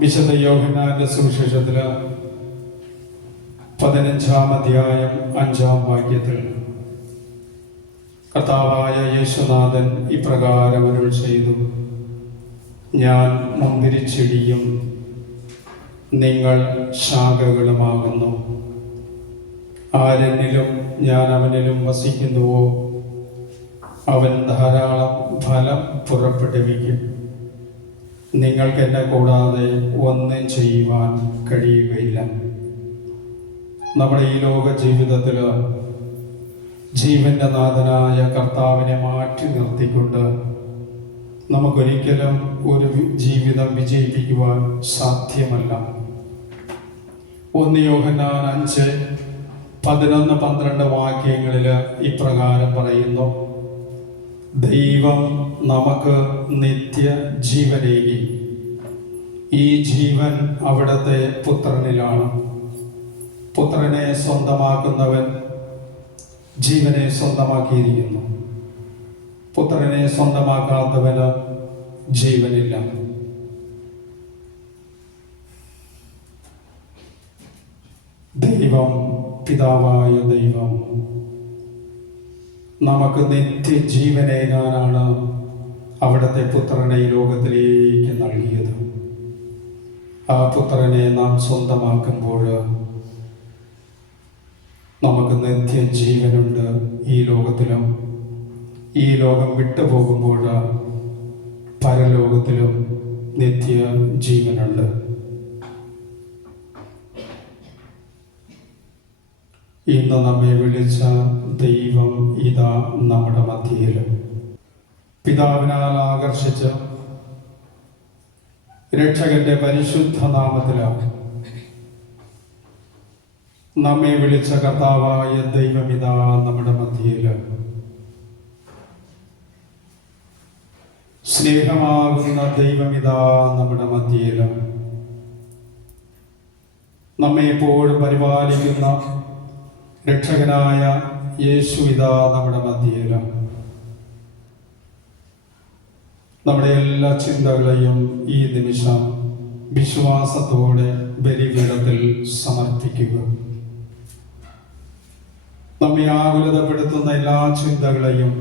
വിശുദ്ധ യോഹന്നാന്റെ സുവിശേഷത്തില് 15-ാം അധ്യായം 5-ാം വാക്യത്തിൽ കർത്താവായ യേശുനാഥൻ ഇപ്രകാരം അരുൾ ചെയ്തു: ഞാൻ മുന്തിരിച്ചെടിയും നിങ്ങൾ ശാഖകളുമാകുന്നു. ആരെന്നിലും ഞാൻ അവനിലും വസിക്കുന്നുവോ അവൻ ധാരാളം ഫലം പുറപ്പെടുവിക്കും. നിങ്ങൾക്ക് എന്നെ കൂടാതെ ഒന്നും ചെയ്യുവാൻ കഴിയുകയില്ല. നമ്മുടെ ഈ ലോക ജീവിതത്തിൽ ജീവന്റെ നാഥനായ കർത്താവിനെ മാറ്റി നിർത്തിക്കൊണ്ട് നമുക്കൊരിക്കലും ഒരു ജീവിതം വിജയിപ്പിക്കുവാൻ സാധ്യമല്ല. 1 യോഹന്നാൻ 5:11-12 വാക്യങ്ങളിൽ ഇപ്രകാരം പറയുന്നു: ദൈവം നമുക്ക് നിത്യ ജീവനേകി. ഈ ജീവൻ അവിടുത്തെ പുത്രനിലാണ്. പുത്രനെ സ്വന്തമാക്കുന്നവൻ ജീവനെ സ്വന്തമാക്കിയിരിക്കുന്നു. പുത്രനെ സ്വന്തമാക്കാത്തവന് ജീവനില്ല. ദൈവം, പിതാവായ ദൈവം നമുക്ക് നിത്യജീവനേകാനാണ് അവിടുത്തെ പുത്രനെ ഈ ലോകത്തിലേക്ക് നൽകിയത്. ആ പുത്രനെ നാം സ്വന്തമാക്കുമ്പോൾ നമുക്ക് നിത്യജീവനുണ്ട്. ഈ ലോകത്തിലും ഈ ലോകം വിട്ടുപോകുമ്പോൾ പരലോകത്തിലും നിത്യ ജീവനുണ്ട്. ഇന്ന് നമ്മെ വിളിച്ച ദൈവം ഇതാ നമ്മുടെ മധ്യയിൽ. പിതാവിനാൽ ആകർഷിച്ച് രക്ഷകന്റെ പരിശുദ്ധ നാമത്തിലാണ് നമ്മെ വിളിച്ച കർത്താവായ ദൈവം ഇതാ നമ്മുടെ മധ്യയിൽ. സ്നേഹമാകുന്ന ദൈവം ഇതാ നമ്മുടെ മധ്യയിൽ. നമ്മെ എപ്പോഴും പരിപാലിക്കുന്ന രക്ഷകനായ യേശു ഇതാ നമ്മുടെ മധ്യയിൽ. നമ്മുടെ എല്ലാ ചിന്തകളെയും ഈ നിമിഷം വിശ്വാസത്തോടെ ബലിപീഠത്തിൽ സമർപ്പിക്കുക. നമ്മെ ആകുലതപ്പെടുത്തുന്ന എല്ലാ ചിന്തകളെയും,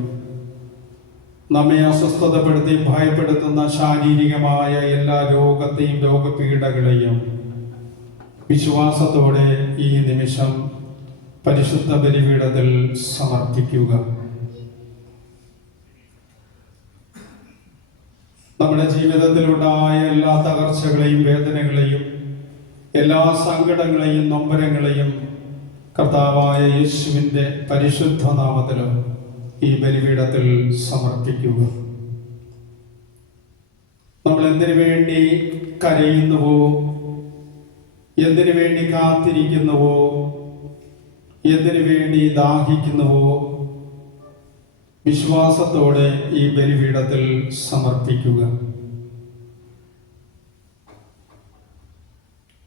നമ്മെ അസ്വസ്ഥതപ്പെടുത്തി ഭയപ്പെടുത്തുന്ന ശാരീരികമായ എല്ലാ രോഗത്തെയും രോഗപീഠകളെയും വിശ്വാസത്തോടെ ഈ നിമിഷം പരിശുദ്ധ ബലിപീഠത്തിൽ സമർപ്പിക്കുക. നമ്മുടെ ജീവിതത്തിലുണ്ടായ എല്ലാ തകർച്ചകളെയും വേദനകളെയും എല്ലാ സങ്കടങ്ങളെയും നൊമ്പരങ്ങളെയും കർത്താവായ യേശുവിൻ്റെ പരിശുദ്ധ നാമത്തിൽ ഈ ബലിപീഠത്തിൽ സമർപ്പിക്കുക. നമ്മൾ എന്തിനു വേണ്ടി കരയുന്നുവോ, എന്തിനു വേണ്ടി കാത്തിരിക്കുന്നുവോ, എന്തിനു വേണ്ടി ദാഹിക്കുന്നുവോ, വിശ്വാസത്തോടെ ഈ ബലിപീഠത്തിൽ സമർപ്പിക്കുക.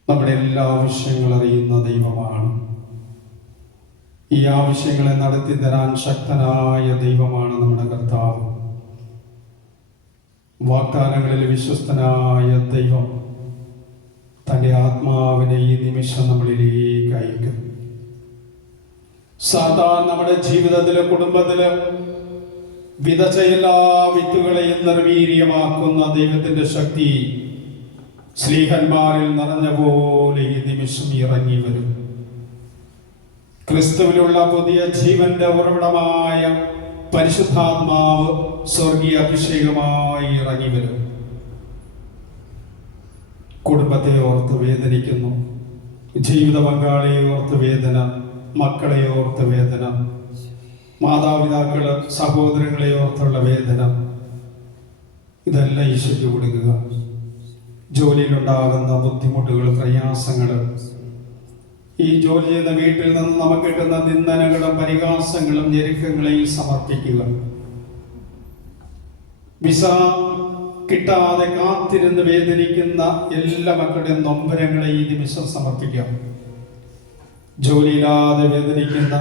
നമ്മുടെ എല്ലാ ആവശ്യങ്ങളും അറിയുന്ന ദൈവമാണ്. ഈ ആവശ്യങ്ങളെ നടത്തി തരാൻ ശക്തനായ ദൈവമാണ് നമ്മുടെ കർത്താവ്. വാഗ്ദാനങ്ങളിൽ വിശ്വസ്തനായ ദൈവം തൻ്റെ ആത്മാവിനെ ഈ നിമിഷം നമ്മളിലേക്ക് അയക്കും. സാത്താൻ നമ്മുടെ ജീവിതത്തിലെ കുടുംബത്തില് വിതച്ച എല്ലാ വിത്തുകളെയും നിർവീര്യമാക്കുന്ന ദൈവത്തിന്റെ ശക്തി ശ്ലീഹന്മാരിൽ നിറഞ്ഞ പോലെ ഈ നിമിഷം ഇറങ്ങി വരും. ക്രിസ്തുവിലുള്ള പുതിയ ജീവന്റെ ഉറവിടമായ പരിശുദ്ധാത്മാവ് സ്വർഗീയ അഭിഷേകമായി ഇറങ്ങി വരും. കുടുംബത്തെ ഓർത്ത് വേദനിക്കുന്നു, ജീവിത പങ്കാളിയെ ഓർത്ത് വേദന, മക്കളെ ഓർത്ത് വേദന, മാതാപിതാക്കള് സഹോദരങ്ങളെ ഓർത്തുള്ള വേദന, ഇതെല്ലാം ഈശോയ്ക്ക് കൊടുക്കുക. ജോലിയിലുണ്ടാകുന്ന ബുദ്ധിമുട്ടുകൾ, പ്രയാസങ്ങൾ, ഈ ജോലി ചെയ്യുന്ന വീട്ടിൽ നിന്ന് നമുക്ക് കിട്ടുന്ന നിന്ദനകളും പരിഹാസങ്ങളും ഞെരുക്കങ്ങളെയും സമർപ്പിക്കുക. വിസ കിട്ടാതെ കാത്തിരുന്ന് വേദനിക്കുന്ന എല്ലാ മക്കളുടെയും നൊമ്പരങ്ങളെ ഈ നിമിഷം സമർപ്പിക്കാം. ജോലിയില്ലാതെ വേദനിക്കുന്ന,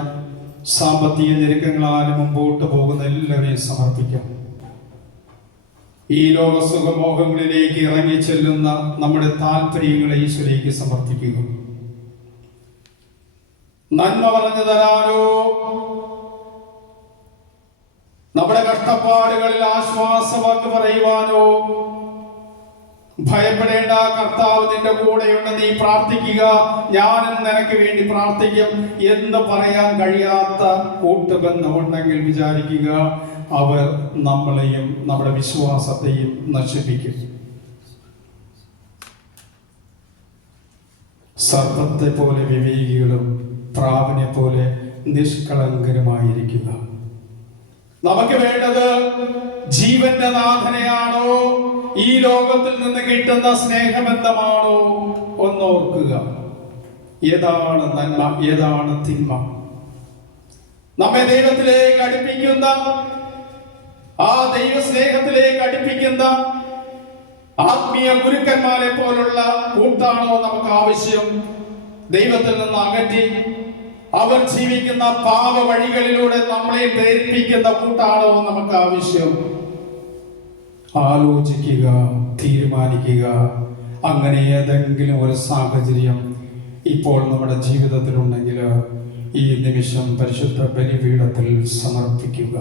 സാമ്പത്തിക ഞെരുക്കങ്ങളാലും മുമ്പോട്ട് പോകുന്ന എല്ലാവരെയും സമർപ്പിക്കാം. ഈ ലോക സുഖമോഹങ്ങളിലേക്ക് ഇറങ്ങിച്ചെല്ലുന്ന നമ്മുടെ താല്പര്യങ്ങളെ ഈശ്വരേക്ക് സമർപ്പിക്കുക. നന്മ പറഞ്ഞു തരാനോ നമ്മുടെ കഷ്ടപ്പാടുകളിൽ ആശ്വാസവാക്ക് പറയുവാനോ ഭയപ്പെടേണ്ട, കർത്താവ് നിന്റെ കൂടെയുണ്ട്, നീ പ്രാർത്ഥിക്കുക, ഞാനും നിനക്ക് വേണ്ടി പ്രാർത്ഥിക്കും എന്ന് പറയാൻ കഴിയാത്ത കൂട്ടുബന്ധമുണ്ടെങ്കിൽ വിചാരിക്കുക, അവർ നമ്മളെയും നമ്മുടെ വിശ്വാസത്തെയും നശിപ്പിക്കും. സർപ്പത്തെ പോലെ വിവേകികളും പ്രാവിനെ പോലെ നിഷ്കളങ്കരുമായിരിക്കുക. നമുക്ക് വേണ്ടത് ജീവന്റെ നാഥനെയാണോ, ഈ ലോകത്തിൽ നിന്ന് കിട്ടുന്ന സ്നേഹബന്ധമാണോ? ഒന്നോർക്കുക, ഏതാണ് നന്മ, ഏതാണ് തിന്മ? നമ്മെ ദൈവത്തിലേക്ക് അടുപ്പിക്കുന്ന, ആ ദൈവസ്നേഹത്തിലേക്ക് അടുപ്പിക്കുന്ന ആത്മീയ ഗുരുക്കന്മാരെ പോലുള്ള കൂട്ടാണോ നമുക്ക് ആവശ്യം? ദൈവത്തിൽ നിന്ന് അകറ്റി അവർ ജീവിക്കുന്ന പാപ വഴികളിലൂടെ നമ്മളെ പ്രേരിപ്പിക്കുന്ന കൂട്ടാണോ നമുക്ക് ആവശ്യം? ആലോചിക്കുക, തീരുമാനിക്കുക. അങ്ങനെ ഏതെങ്കിലും ഒരു സാഹചര്യം ഇപ്പോൾ നമ്മുടെ ജീവിതത്തിലുണ്ടെങ്കിൽ ഈ നിമിഷം പരിശുദ്ധ ബലിപീഠത്തിൽ സമർപ്പിക്കുക.